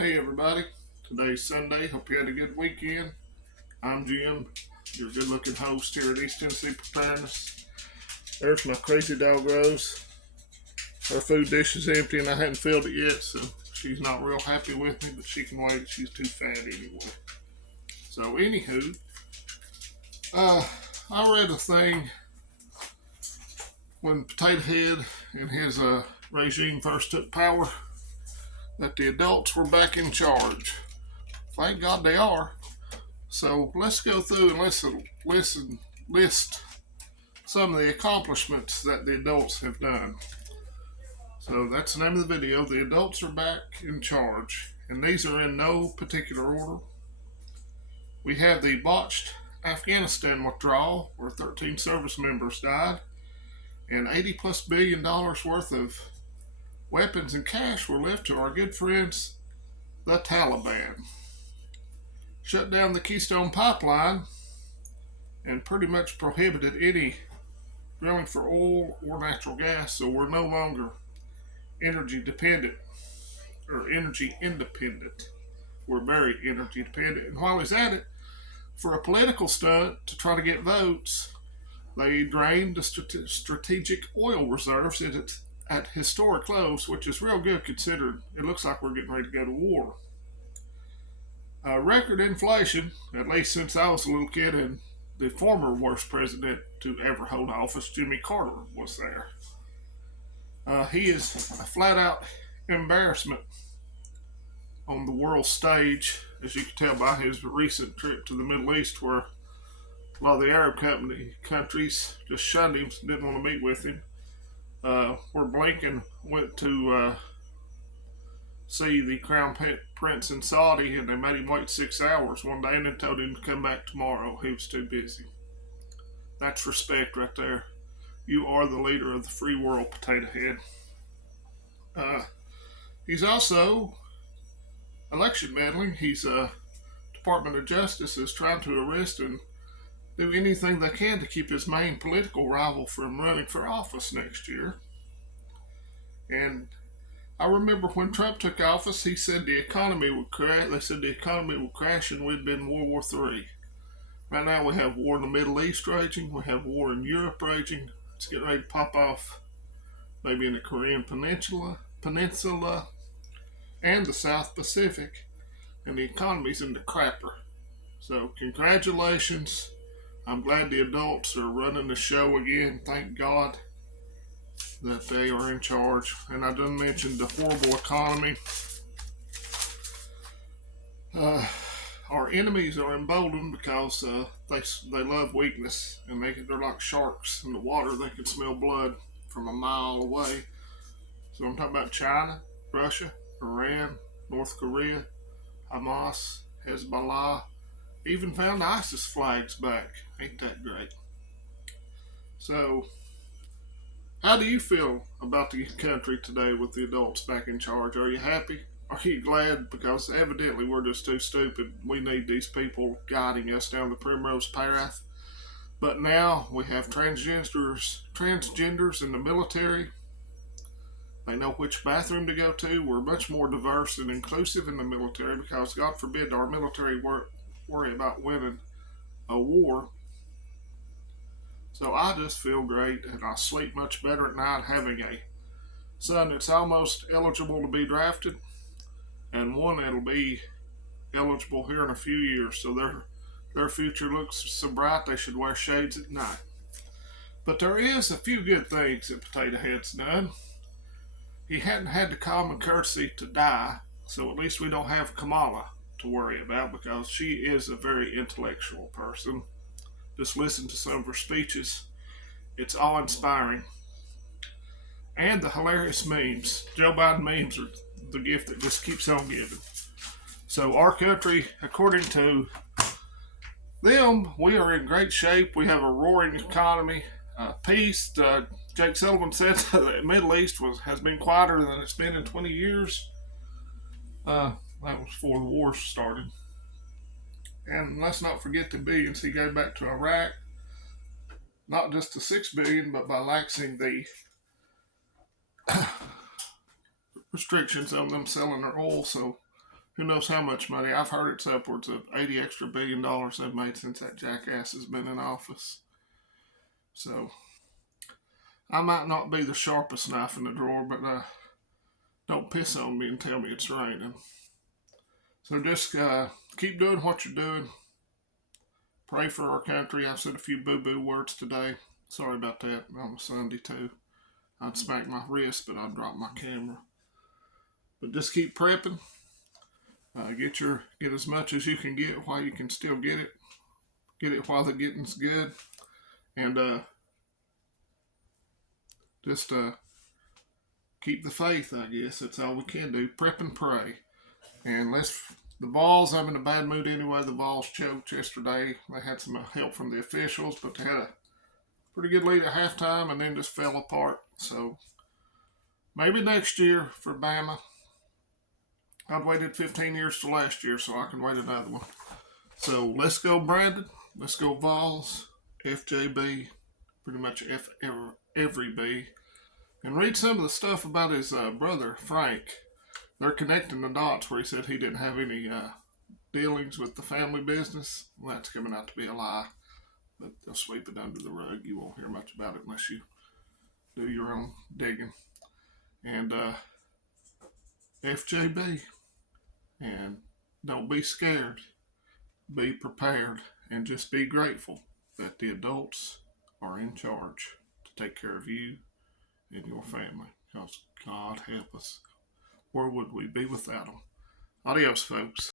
Hey everybody, today's Sunday. Hope you had a good weekend. I'm Jim, your good looking host here at East Tennessee Preparedness. There's my crazy dog Rose. Her food dish is empty and I hadn't filled it yet, so she's not real happy with me, but she can wait. She's too fat anyway. So, anywho, uh, I read a thing when Potato Head and his regime first took power that the adults were back in charge. Thank God they are. So let's go through and list some of the accomplishments that the adults have done. So that's the name of the video. The adults are back in charge, and these are in no particular order. We have the botched Afghanistan withdrawal, where 13 service members died, and $80+ billion worth of weapons and cash were left to our good friends, the Taliban. Shut down the Keystone Pipeline and pretty much prohibited any drilling for oil or natural gas, so we're no longer energy dependent or energy independent. We're very energy dependent. And while he's at it, for a political stunt to try to get votes, they drained the strategic oil reserves at historic lows, which is real good considering it looks like we're getting ready to go to war. Record inflation, at least since I was a little kid, and the former worst president to ever hold office, Jimmy Carter, was there. He is a flat-out embarrassment on the world stage, as you can tell by his recent trip to the Middle East, where a lot of the Arab countries just shunned him, didn't want to meet with him. Where Blinken went to see the Crown Prince in Saudi, and they made him wait 6 hours one day and then told him to come back tomorrow. He was too busy. That's respect right there. You are the leader of the free world, Potato Head. He's also election meddling. He's Department of Justice is trying to arrest and do anything they can to keep his main political rival from running for office next year. And I remember when Trump took office, he said the economy would crash. They said the economy would crash and we'd been in World War III. Right now we have war in the Middle East raging. We have war in Europe raging. It's getting ready to pop off maybe in the Korean Peninsula and the South Pacific. And the economy's in the crapper. So congratulations. I'm glad the adults are running the show again. Thank God that they are in charge. And I done mentioned the horrible economy. Our enemies are emboldened because they love weakness, and they're like sharks in the water. They can smell blood from a mile away. So I'm talking about China, Russia, Iran, North Korea, Hamas, Hezbollah. Even found ISIS flags back. Ain't that great? So, how do you feel about the country today with the adults back in charge? Are you happy? Are you glad? Because evidently we're just too stupid. We need these people guiding us down the primrose path. But now we have transgenders in the military. They know which bathroom to go to. We're much more diverse and inclusive in the military because, God forbid, our military worry about winning a war. So I just feel great, and I sleep much better at night having a son that's almost eligible to be drafted, and one that'll be eligible here in a few years. So their future looks so bright they should wear shades at night. But there is a few good things that Potato Head's done. He hadn't had the common courtesy to die, so at least we don't have Kamala to worry about because she is a very intellectual person. Just listen to some of her speeches. It's awe-inspiring. And the hilarious memes. Joe Biden memes are the gift that just keeps on giving. So our country, according to them, we are in great shape. We have a roaring economy. Peace. Jake Sullivan said the Middle East has been quieter than it's been in 20 years. That was before the war started. And let's not forget the billions he gave back to Iraq. Not just the $6 billion, but by laxing the restrictions on them selling their oil. So who knows how much money. I've heard it's upwards of $80 extra billion they've made since that jackass has been in office. So I might not be the sharpest knife in the drawer, but don't piss on me and tell me it's raining. So just keep doing what you're doing. Pray for our country. I've said a few boo-boo words today. Sorry about that on a Sunday too. I'd smack my wrist, but I'd drop my camera. But just keep prepping. Get as much as you can get while you can still get it. Get it while the getting's good, and just keep the faith. I guess that's all we can do. Prep and pray. And the Vols, I'm in a bad mood anyway. The Vols choked yesterday. They had some help from the officials, but they had a pretty good lead at halftime and then just fell apart. So maybe next year for Bama. I've waited 15 years till last year, so I can wait another one. So let's go, Brandon. Let's go, Vols. FJB. Pretty much every B. And read some of the stuff about his brother, Frank. They're connecting the dots where he said he didn't have any dealings with the family business. Well, that's coming out to be a lie. But they'll sweep it under the rug. You won't hear much about it unless you do your own digging. And FJB. And don't be scared. Be prepared. And just be grateful that the adults are in charge to take care of you and your family. Because God help us. Where would we be without them? Adios, folks.